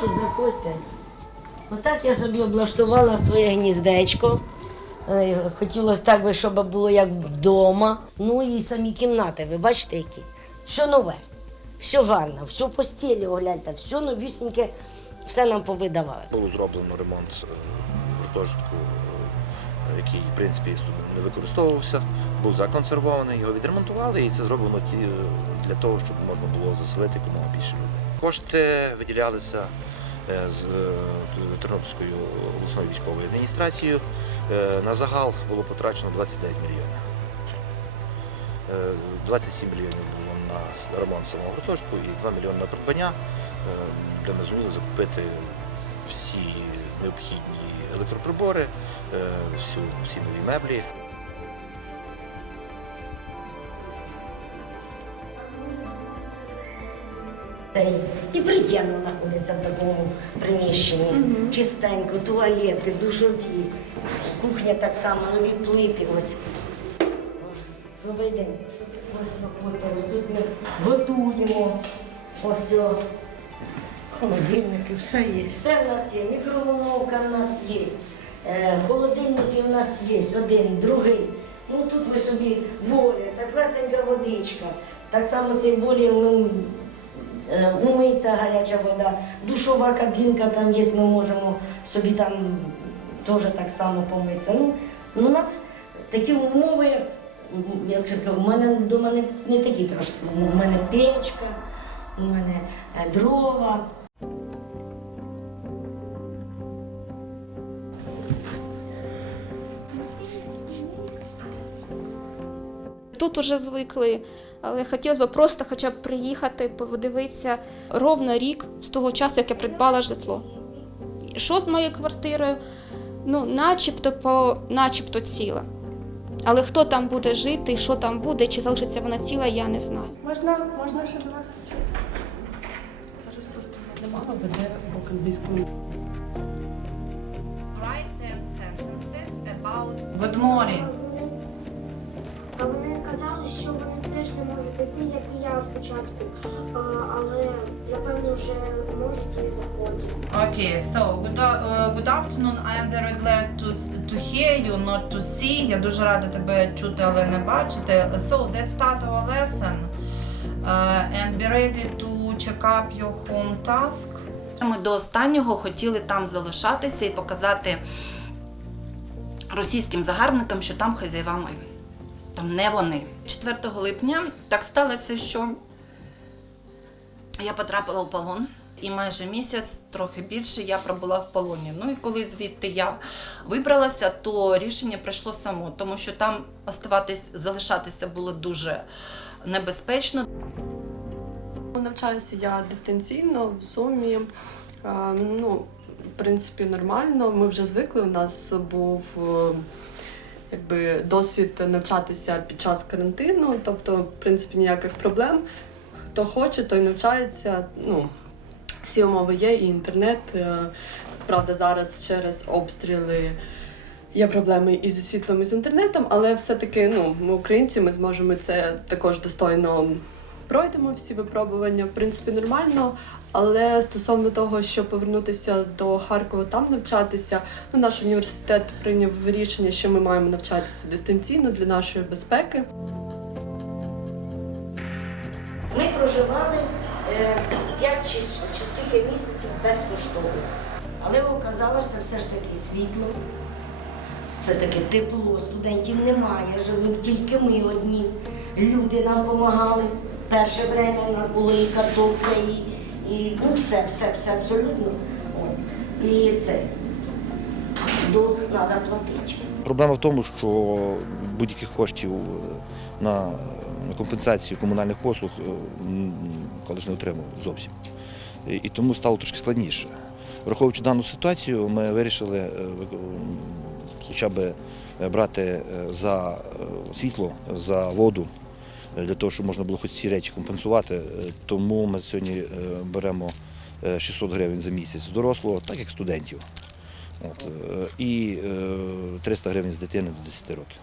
Прошу, заходьте. Отак я собі облаштувала своє гніздечко. Е, Хотілося так би, щоб було як вдома. Ну і самі кімнати, ви бачите, які? Все нове, все гарно, все постілі, огляньте, все новісіньке, все нам повидавали. Було зроблено ремонт е, гуртожитку, який в принципі не використовувався, був законсервований, його відремонтували, і це зроблено е, для того, щоб можна було заселити якомога більше людей. Кошти виділялися е, з е, Тернопільською обласною військовою адміністрацією. На загал було потрачено 29 мільйонів. Е, 27 мільйонів було на ремонт самого гуртожитку і 2 мільйони на придбання, де ми зуміли закупити всі необхідні електроприбори, е, всю, всі нові меблі. І приємно знаходиться в такому приміщенні. Чистенько, туалети, душові, кухня так само, нові плити. Ось. Добрий день. Ось проходьте, ось тут ми готуємо. Ось. Холодильники, все є. Все в нас є, мікроволновка в нас є, е, холодильники в нас є, один, другий. Ну тут ви собі болі, теплесенька водичка. Так само цей болі ну, е, гаряча вода, душова кабінка там є, ми можемо собі там теж так само помитися. Ну, ну, у нас такі умови, як кажу, у мене вдома не, не такі трошки. У мене печка, у мене е, дрова. Тут уже звикли, але хотілося б просто хоча б приїхати, подивитися ровно рік з того часу, як я придбала житло. Що з моєю квартирою? Ну, начебто, по, начебто ціла. Але хто там буде жити, що там буде, чи залишиться вона ціла, я не знаю. Можна, можна ще до вас? Зараз просто мама веде урок англійської. Write 10 sentences about Good morning. Не можуть йти, як і я спочатку, але напевно вже можуть і заходять. Okay, so good, uh, good afternoon. I am very glad to, to hear you, not to see. Я дуже рада тебе чути, але не бачити. So let's start our lesson. Uh, and be ready to check up your home task. Ми до останнього хотіли там залишатися і показати російським загарбникам, що там хазяєва ми. Там не вони. 4 липня так сталося, що я потрапила в полон. І майже місяць, трохи більше, я пробула в полоні. Ну і коли звідти я вибралася, то рішення прийшло само, тому що там оставатись, залишатися було дуже небезпечно. Навчаюся я дистанційно в Сумі. Е, Ну, в принципі, нормально. Ми вже звикли. У нас був е, якби досвід навчатися під час карантину, тобто, в принципі, ніяких проблем. Хто хоче, той навчається. Ну, всі умови є, і інтернет. Е, Правда, зараз через обстріли є проблеми і зі світлом, і з інтернетом, але все-таки ну, ми українці, ми зможемо це також достойно пройдемо всі випробування, в принципі, нормально. Але стосовно того, щоб повернутися до Харкова там навчатися, ну наш університет прийняв рішення, що ми маємо навчатися дистанційно для нашої безпеки. Ми проживали 5 чи, чи скільки місяців безкоштовно. Але оказалося все ж таки світло, все-таки тепло, студентів немає, жили тільки ми одні. Люди нам допомагали. Перше время у нас було і картопля, і, і ну, все, все, все абсолютно. І це долг треба платити. Проблема в тому, що будь-яких коштів е, на компенсацію комунальних послуг е, м, коледж не отримав зовсім. І тому стало трошки складніше. Враховуючи дану ситуацію, ми вирішили е, хоча б брати за світло, за воду, для того, щоб можна було хоч ці речі компенсувати. Е, Тому ми сьогодні е, беремо е, 600 гривень за місяць з дорослого, так як студентів. От, е, і е, 300 гривень з дитини до 10 років.